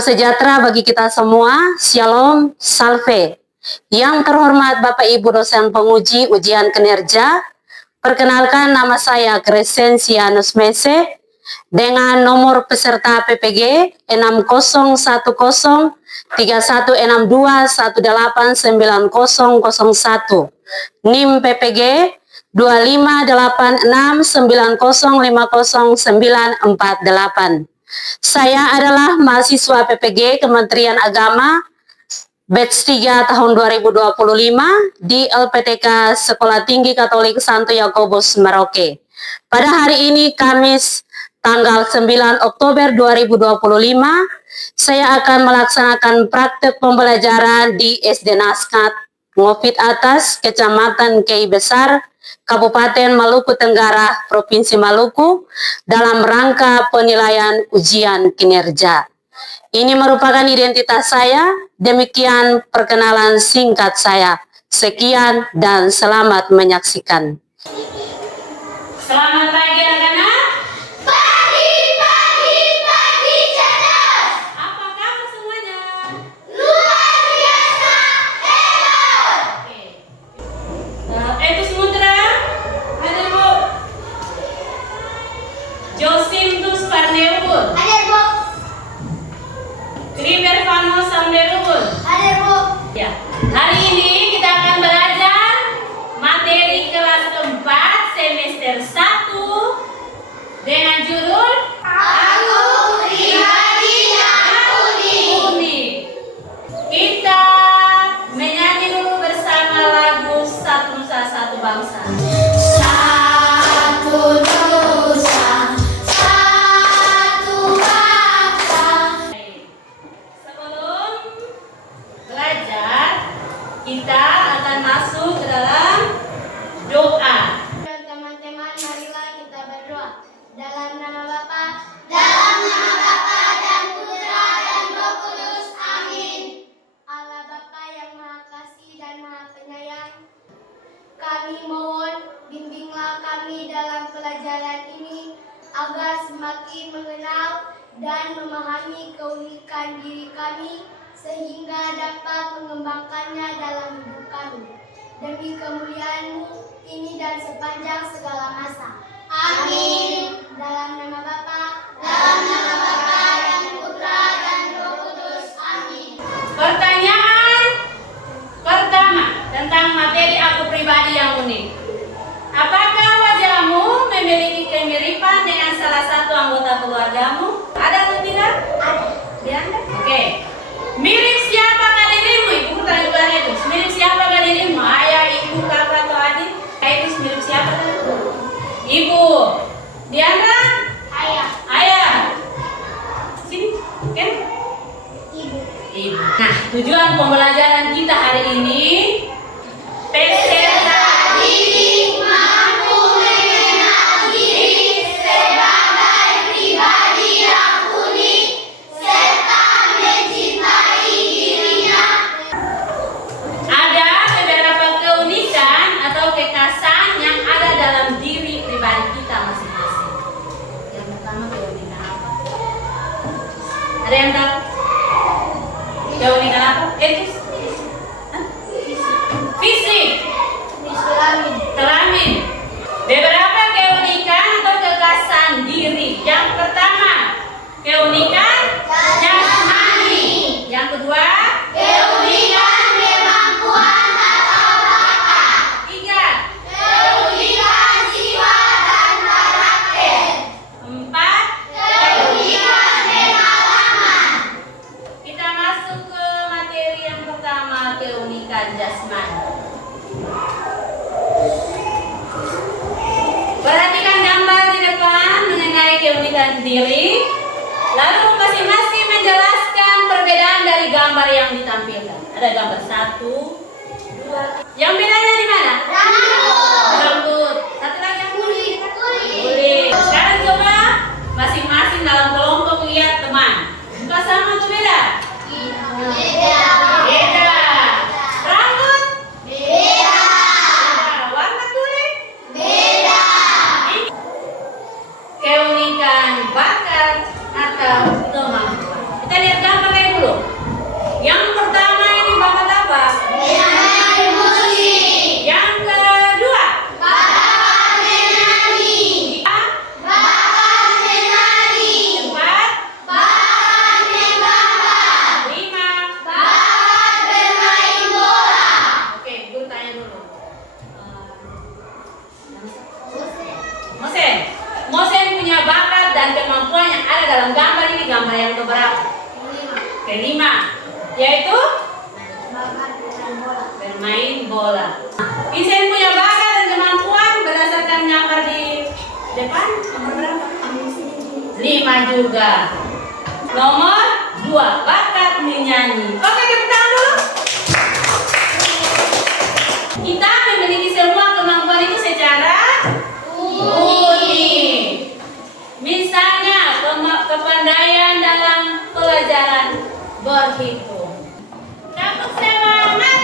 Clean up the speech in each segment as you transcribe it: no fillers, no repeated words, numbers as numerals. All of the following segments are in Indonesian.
Salam sejahtera bagi kita semua. Shalom, salve. Yang terhormat Bapak Ibu dosen penguji ujian kinerja, perkenalkan nama saya Crescensianus Mese dengan nomor peserta PPG 603161189001, NIM PPG 25869050948. Saya adalah mahasiswa PPG Kementerian Agama batch 3 tahun 2025 di LPTK Sekolah Tinggi Katolik Santo Yakobus Merauke. Pada hari ini Kamis tanggal 9 Oktober 2025, saya akan melaksanakan praktek pembelajaran di SD Naskat Ngopit Atas, Kecamatan Kei Besar, Kabupaten Maluku Tenggara, Provinsi Maluku, dalam rangka penilaian ujian kinerja. Ini merupakan identitas saya, demikian perkenalan singkat saya. Sekian dan selamat menyaksikan. Selamat pagi anak-anak. Pagi cerdas. Apa kabar semuanya? Luar biasa hebat. Oke. Itu Semutra. Ada Bu. Josintus Parneubun. Ada Bu. Kriber Vano Samderubun. Ada Bu. Ya. Hari ini kita akan belajar materi kelas keempat semester 1 dengan judul Aku pribadi yang unik. Kita menyanyi dulu bersama lagu Satu Nusa Satu Bangsa. Satu nusa, satu bangsa. Sebelum belajar, kita akan masuk ke dalam doa. Teman-teman, marilah kita berdoa. Dalam nama Bapa, dalam nama Bapa dan Putra dan Roh Kudus. Amin. Allah Bapa yang Maha Kasih dan Maha Penyayang, kami mohon bimbinglah kami dalam pelajaran ini agar semakin mengenal dan memahami keunikan diri kami sehingga dapat mengembangkannya dalam hidup kami. Demi kemuliaan-Mu ini dan sepanjang segala masa. Amin. Dalam nama Bapa, dalam nama Bapa dan Putra dan Roh Kudus. Amin. Pertanyaan pertama tentang materi aku pribadi yang unik. Apakah wajahmu memiliki kemiripan dengan salah satu anggota keluargamu? Ada atau tidak? Ada. Ada. Oke. Mirip siapakah dirimu? Ibu tanya dulu itu. Mirip siapakah dirimu? Ayah, ibu, kakak atau adik? Itu mirip siapa? Ibu. Diandra? Ayah. Ayah. Sini. Oke. Ibu. Ibu. Nah, tujuan pembelajaran kita hari ini peserta Didik mampu mengenal diri sebagai pribadi yang unik serta mencintai dirinya. ada beberapa keunikan atau kekhasan yang ada dalam diri pribadi kita masing-masing. Yang pertama keunikan apa? Ada yang tahu? Keunikan apa? Etis? Hah? Fisik. Kelamin. Kelamin. Beberapa keunikan atau kekhasan diri. Yang pertama, keunikan jasmani. Yang kedua, Keunikan kemampuan atau bakat. tiga, Keunikan sifat dan karakter. empat. Keunikan pengalaman. Kita masuk ke materi yang pertama, keunikan jasmani. Perhatikan gambar di depan mengenai keunikan diri. Lalu masing-masing menjelaskan perbedaan dari gambar yang ditampilkan. Ada gambar 1, 2. Yang bedanya di mana? Rambut. Satu lagi yang kulit. Kulit. Sekarang coba masing-masing dalam kelompok lihat teman. Suka sama atau beda? Beda. Rambut? Beda. Warna kulit? Beda. Keunikan bakat atau kemampuan. Kita lihat gambar kelima, yaitu bermain bola. Vincent punya bakat dan kemampuan berdasarkan gambar di depan. Nomor berapa? 5 juga. Nomor 2, bakat menyanyi. Oke, tepuk tangan dulu. Kita memiliki semua kemampuan itu secara unik. Misalnya kepandaian dalam pelajaran berhitung. Tepuk semangat.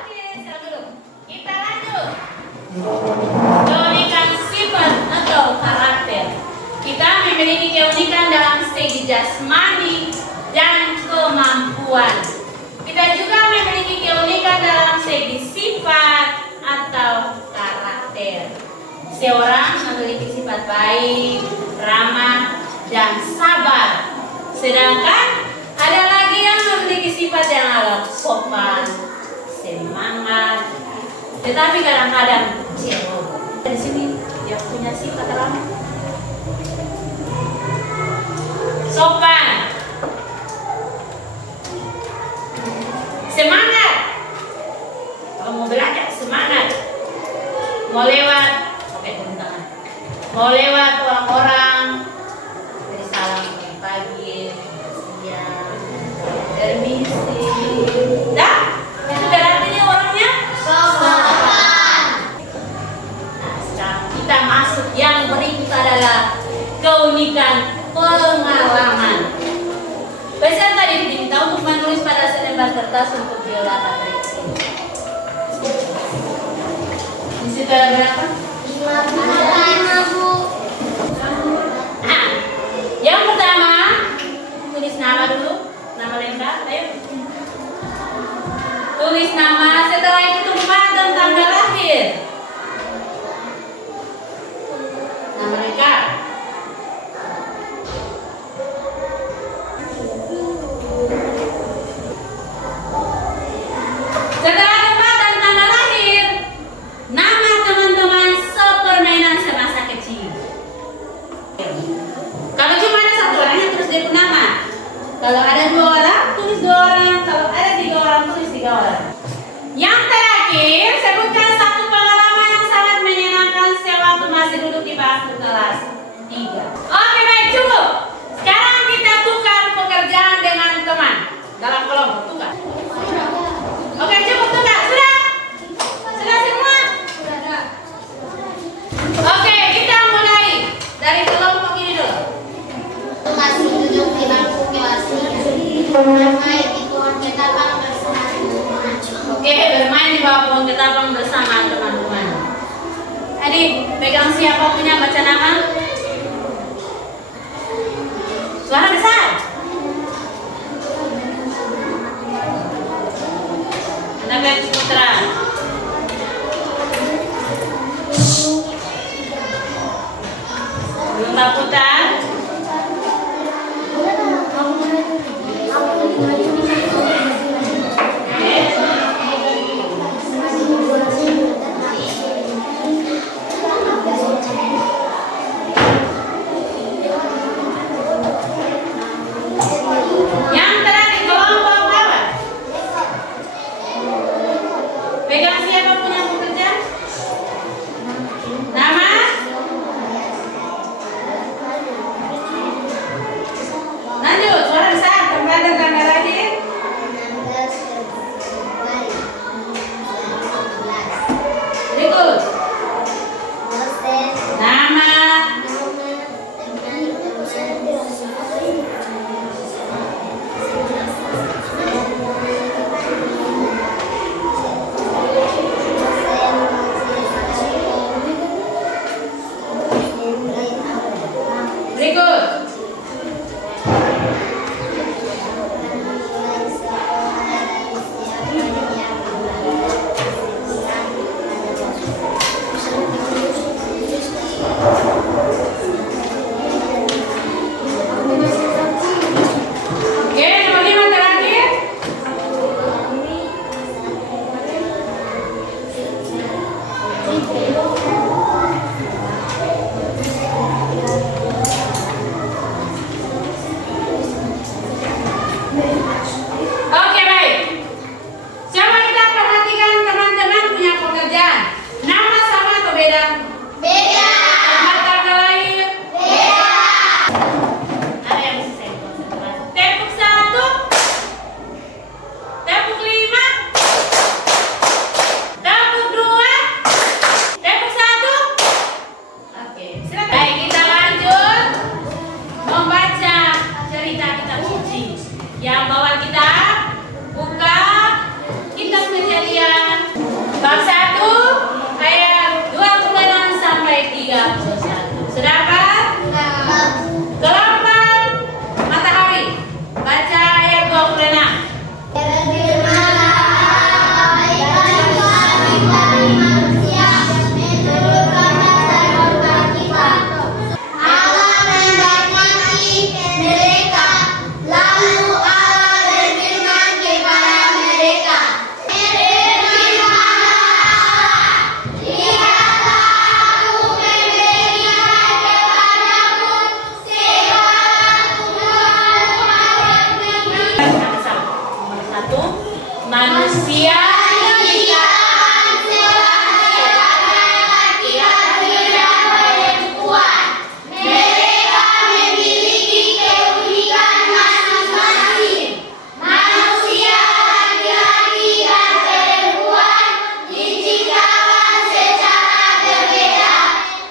Oke, dulu. Kita lanjut. Keunikan sifat atau karakter. Kita memiliki keunikan dalam segi jasmani dan kemampuan. Kita juga memiliki keunikan dalam segi sifat atau karakter. Seorang memiliki sifat baik, ramah, dan sabar. Sedangkan ada lagi yang memiliki sifat yang agak sopan, semangat, tetapi kadang-kadang ceroboh. Di sini dia punya sifat ramah, sopan, semangat. Kalau mau belajar semangat, mau lewat pakai tangan, mau lewat orang-orang beri salam pagi, siang, permisi. Dah, itu berarti dia orangnya sopan. Nah, sekarang kita masuk yang berikut adalah keunikan pengalaman. Peserta diminta untuk menulis pada selembar kertas untuk biola berikut. Di situ ada berapa? 5, Bu. Nah, yang pertama tulis nama dulu, nama lembar. Ayo. Tulis nama, setelah itu tempat dan tanggal lahir. Nama lengkap. Setelah tempat dan tanggal lahir, nama teman-teman sepermainan semasa kecil. Kalau cuma ada satu orang, yang terus dia pun nama. Kalau ada 2 orang, tulis 2 orang. Kalau ada 3 orang, tulis 3 orang. Yang terakhir, sebutkan satu pengalaman yang sangat menyenangkan sewaktu masih duduk di bangku kelas 3. Oke, baik, cukup. Sekarang kita tukar pekerjaan dengan teman dalam kelompok. Tukar. Oke, cukup tukar. Sudah? Sudah semua? Oke, kita mulai dari kelompok ini dulu. Masih duduk di bangku kelas 3. Bermain di pohon ketapang bersama teman-teman. Oke, bermain di bawah pohon ketapang bersama teman-teman. Adik, pegang siapa punya baca nama? Suara besar. Nabet Putra. Belum Putar. Yang terakhir kelompok berapa? Pegang siapa punya pekerjaan? Nama? Lanjut, suara besar, tempat dan tanggal lahir. 16 Februari 2019. Berikut. Dosen, Nama? Berikut. Oke, nomor 5 terakhir. manusia diciptakan sebagai laki-laki dan perempuan. Mereka memiliki keunikan masing-masing. Manusia laki-laki dan perempuan diciptakan secara berbeda,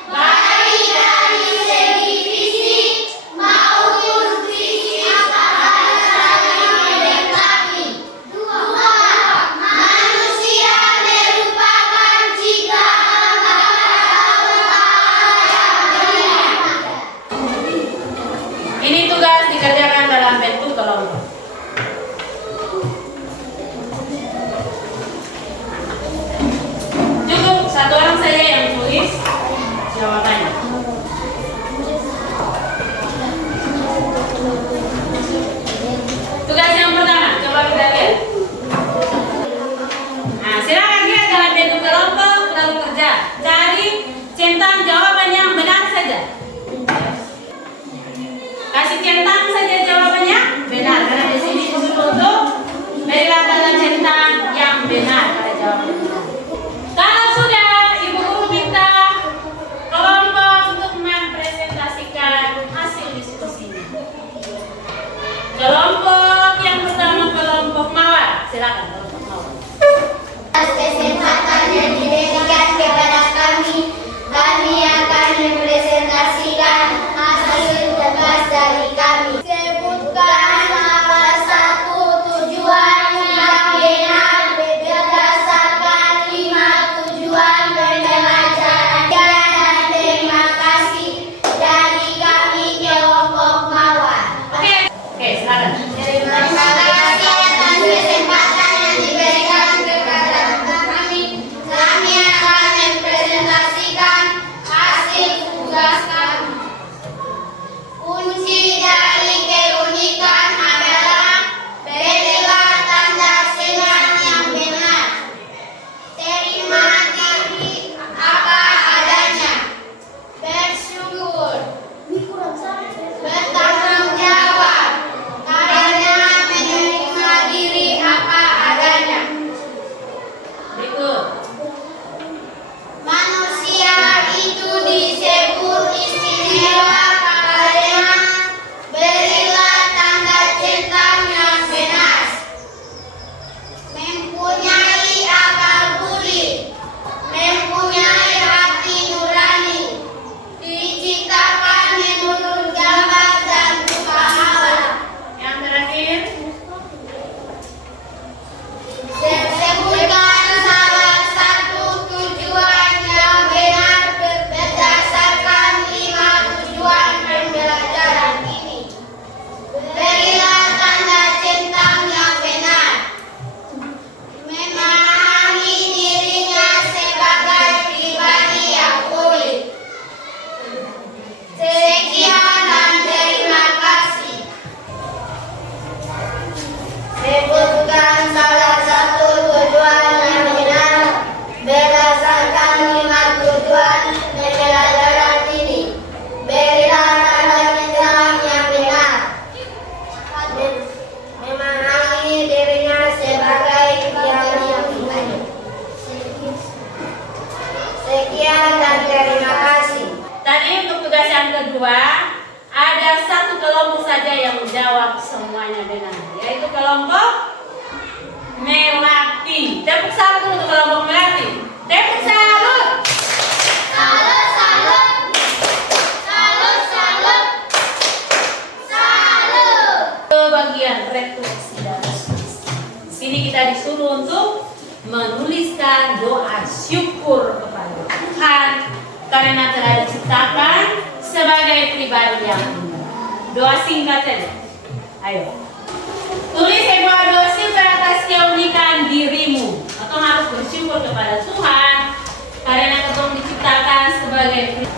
baik dari segi fisik maupun psikis akan saling melengkapi. Dua, manusia merupakan ciptaan Allah yang mulia. Ini tugas dikerjakan dalam bentuk kelompok. Cukup satu orang saja yang tulis jawabannya. Tugas yang pertama, coba kita lihat. Nah, silakan lihat dalam bentuk kelompok lalu kerja. Cari centang jawaban yang benar saja. Kasih centang saja jawabannya benar, karena di sini disuruh untuk berilah tanda centang yang benar pada jawaban benar. Kalau sudah, ibu guru minta kelompok untuk mempresentasikan hasil diskusinya. Kelompok yang pertama, kelompok Mawar. Silakan kelompok Mawar. Atas kesempatan yang diberikan kepada kami akan mempresentasikan hasil tugas dari kami. Sebutkan salah satu tujuan yang benar berdasarkan 5 tujuan pembelajaran. Dan terima kasih dari kami kelompok Mawar. Oke, silakan. Terima kasih atas kesempatan yang diberikan kepada kami. Kami akan mempresentasikan hasil tugas kami. Kunci dari keunikan adalah berilah tanda centang yang benar. Terima diri apa adanya. Bersyukur. Bertanggung jawab karena menerima diri apa adanya. Berikut. Manusia itu disebut istimewa karena berilah tanda centang yang benar. Mempunyai akal budi, mempunyai hati nurani, diciptakan menurut gambar dan rupa Allah. Yang terakhir. Sebutkan salah satu tujuan yang benar berdasarkan 5 tujuan pembelajaran ini. Berilah tanda centang yang benar. Memahami dirinya sebagai pribadi yang pulih. Sekian dan terima kasih. Sebutkan salah satu tujuan yang benar berdasarkan 5 tujuan pembelajaran ini. Berilah tanda centang yang benar. Memahami dirinya sebagai pribadi yang pulih. Sekian dan terima kasih. Tadi untuk tugas yang kedua, ada satu kelompok saja yang menjawab semuanya benar, yaitu kelompok Melati. Tepuk salut untuk kelompok Melati. Tepuk salut. Salut, salut. Salut, salut. Salut. Ke bagian refleksi dan diskusi. Di sini kita disuruh untuk menuliskan doa syukur kepada Tuhan karena telah diciptakan sebagai pribadi yang benar. Doa singkat saja. Ayo. Tulis doa singkat atas keunikan dirimu. Atau harus bersyukur kepada Tuhan karena engkau diciptakan sebagai pribadi.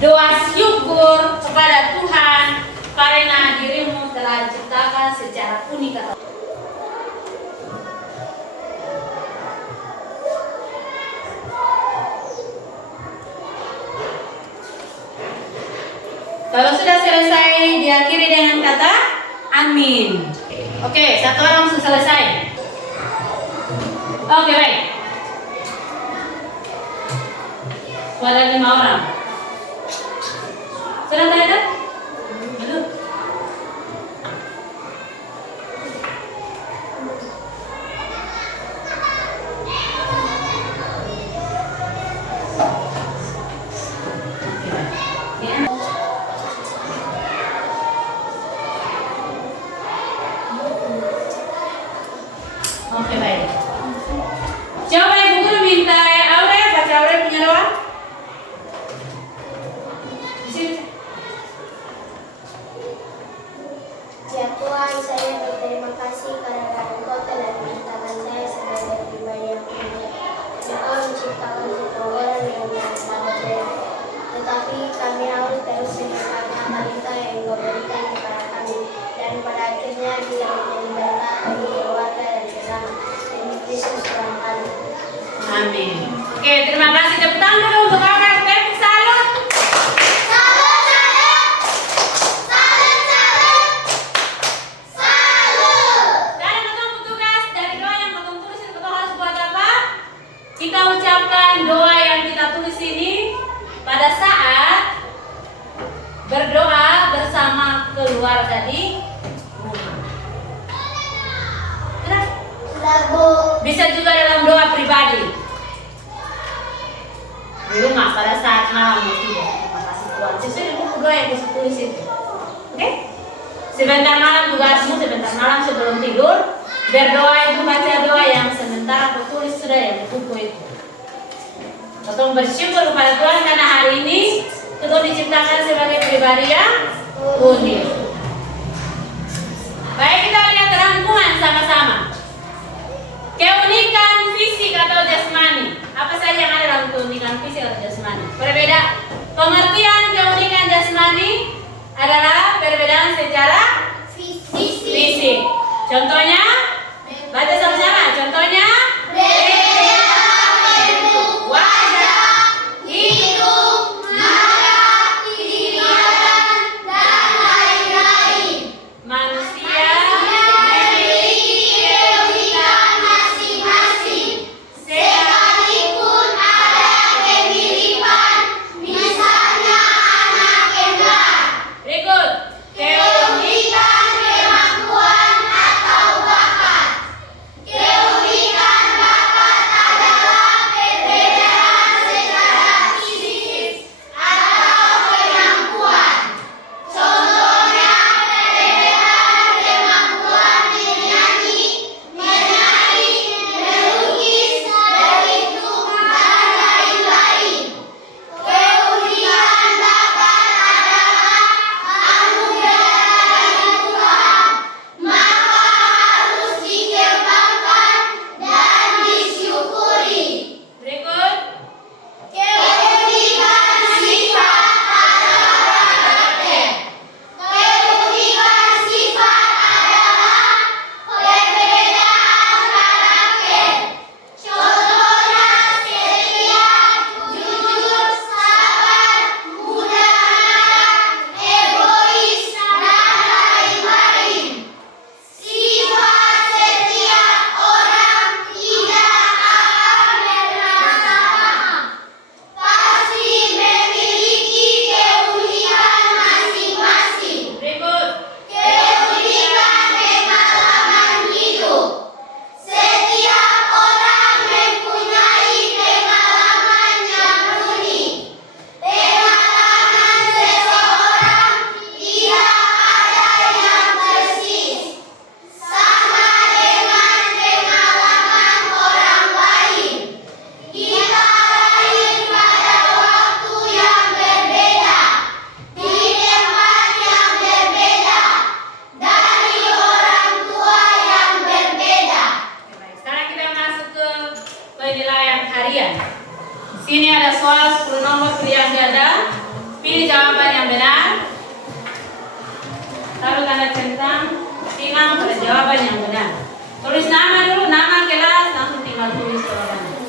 Doa syukur kepada Tuhan karena dirimu telah diciptakan secara unik. Kalau sudah selesai, diakhiri dengan kata Amin. Oke, satu orang sudah selesai. Oke, baik. Ada 5 orang. Sudah ada? Belum. Oke, baik. Coba Ibu Guru minta Aure, baca Aure punya doa. Di sini. Ya Tuhan, saya berterima kasih karena Engkau telah menciptakan saya sebagai pribadi yang unik. Engkau menciptakan setiap orang yang berbeda. Tetapi kami harus terus meningkatkan talenta yang Engkau berikan kepada kami, dan pada akhirnya bisa menjadi berkat bagi keluarga dan sesama. Demi Kristus Tuhan kami. Amin. Oke, terima kasih. Tepuk tangan dulu untuk Aure. Tepuk salut. Sekarang betul petugas dari doa yang betul tulis itu betul harus buat apa? Kita ucapkan doa yang kita tulis ini pada saat berdoa bersama keluarga di rumah. Sudah? Sudah, Bu. Bisa juga dalam doa pribadi di rumah pada saat malam tidur. Terima kasih Tuhan. Sesuai dengan buku doa yang bisa tulis itu. Oke? Sebentar malam tugasmu, sebentar malam sebelum tidur berdoa itu baca doa yang sementara aku tulis sudah yang di buku itu. Atau bersyukur kepada Tuhan karena hari ini kita diciptakan sebagai pribadi yang unik. Baik, kita lihat rangkuman sama-sama. Keunikan fisik atau jasmani. Apa saja yang ada dalam keunikan fisik atau jasmani? Berbeda. Pengertian keunikan jasmani adalah perbedaan secara fisik. Contohnya, baca sama-sama. Contohnya, wajah, hidung, mata, penglihatan, dan lain-lain. manusia, Memiliki keunikan masing-masing, sekalipun ada kemiripan, misalnya anak kembar. berikut. Keunikan kemampuan atau bakat. Keunikan bakat adalah perbedaan secara fisik atau kemampuan. Contohnya perbedaan kemampuan menyanyi, menari, melukis, berhitung, dan lain-lain. Keunikan bakat adalah anugerah dari Tuhan, maka harus dikembangkan dan disyukuri. Berikut. Keunikan sifat adalah karakter. Keunikan sifat adalah perbedaan karakter. Contohnya setia, jujur, sabar, mudah marah, egois, dan lain-lain. Sifat setiap orang tidak akan pernah sama. Pasti memiliki keunikan masing-masing. Berikut. Keunikan pengalaman hidup. Setiap orang mempunyai pengalaman yang unik. Pengalaman seseorang tidak ada yang persis, sama dengan pengalaman orang lain. Kita lahir pada waktu yang berbeda, di tempat yang berbeda, dari orang tua yang berbeda. Oke, baik. Sekarang kita masuk ke penilaian harian. Di sini ada soal 10 nomor pilihan ganda. Pilih jawaban yang benar. Taruh tanda centang, tilang pada jawaban yang benar. Tulis nama dulu, nama kelas, langsung tinggal tulis jawabannya.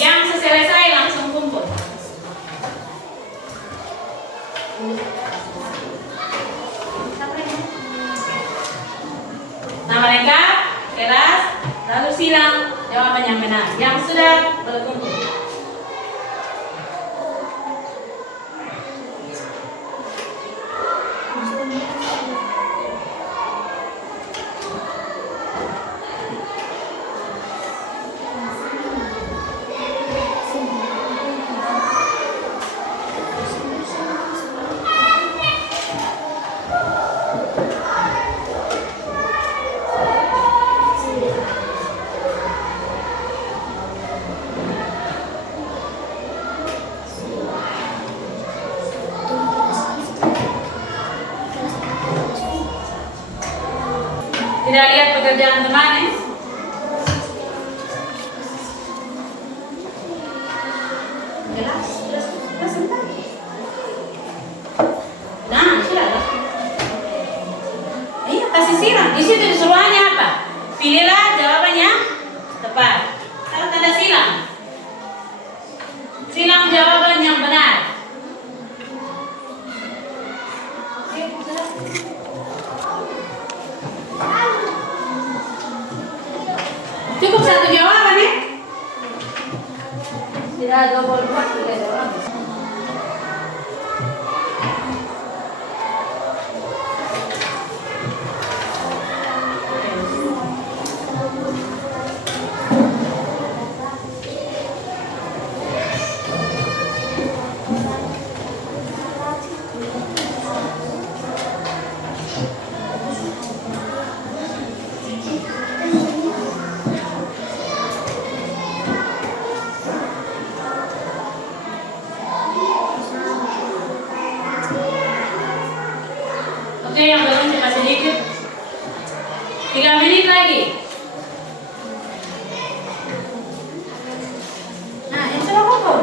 Yang selesai langsung kumpul. Siapa ini? Nama lengkap, keras, lalu silang jawaban yang benar. Yang sudah berkumpul. Tidak lihat pekerjaan teman, Jelas, sebentar. Nah, sudah. Iya, kasih silang. Di situ disuruhannya apa? Pilihlah jawabannya tepat. Taruh tanda silang. Silang jawaban yang benar. Cukup satu jawaban ya? Tidak double buat tiga jawaban. Oke, yang belum cepat sedikit. 3 menit lagi. Nah, ini coba kumpul.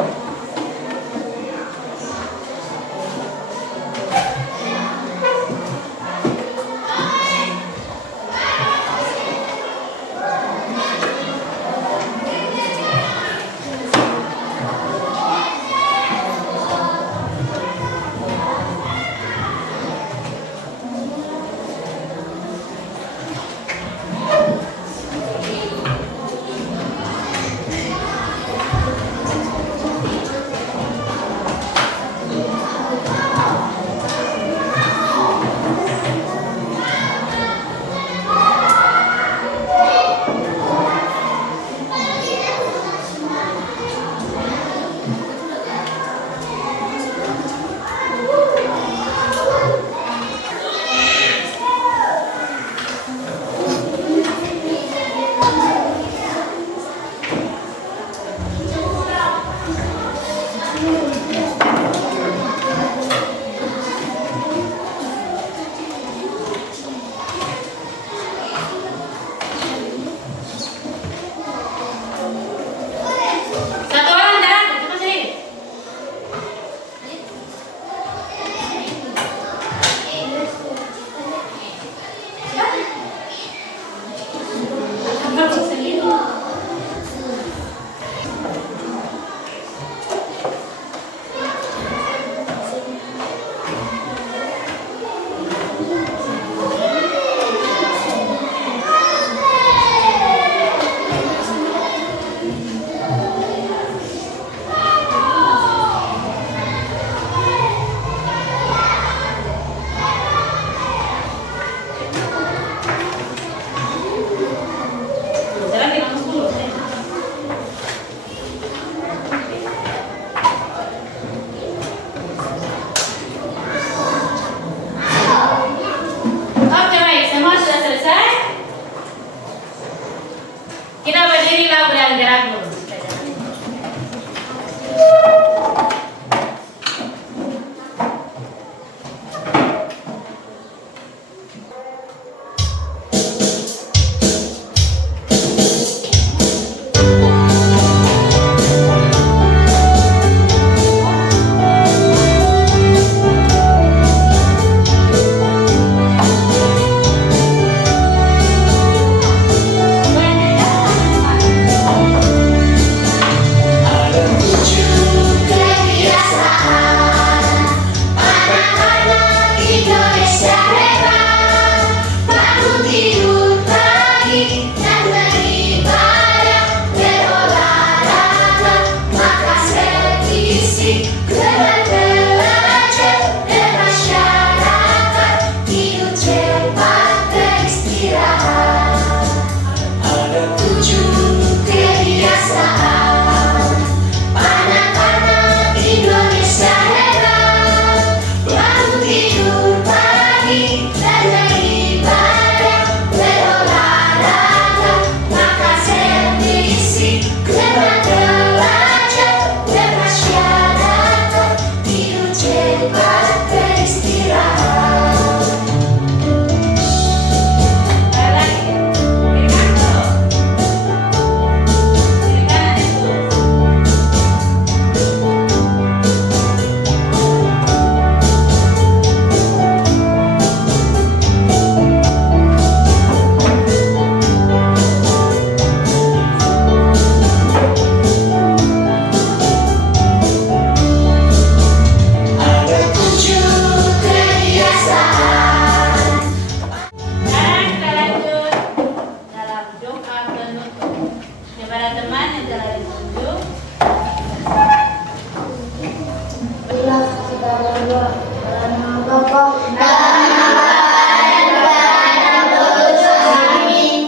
marilah kita berdoa. Dalam nama Bapa, dalam nama Bapa dan Putra dan Roh Kudus. Amin.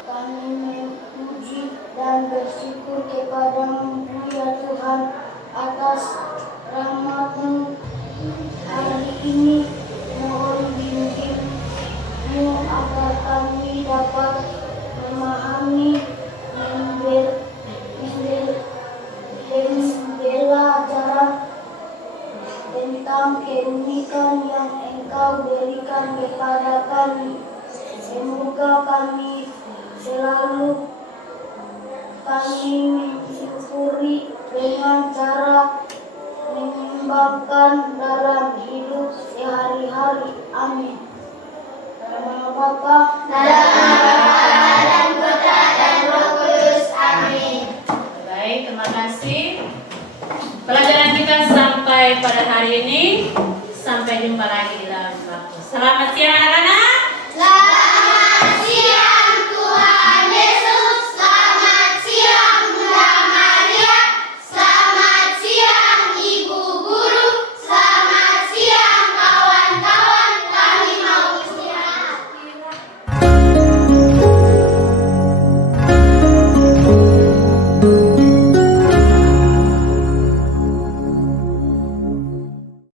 Kami memuji dan bersyukur kepadamu ya Tuhan atas rahmat-Mu hari ini. Mohon bimbing-Mu agar kami dapat memahami, membela ajaran tentang keunikan yang Engkau berikan kepada kami. Semoga kami selalu mensyukuri dengan cara menyumbangkan dalam hidup sehari-hari. Amin. Dalam nama Bapa, dalam nama Bapa dan Putra dan Roh Kudus. Amin. Baik, terima kasih. Pelajaran kita sampai pada hari ini. Sampai jumpa lagi di lain waktu. Selamat siang anak-anak.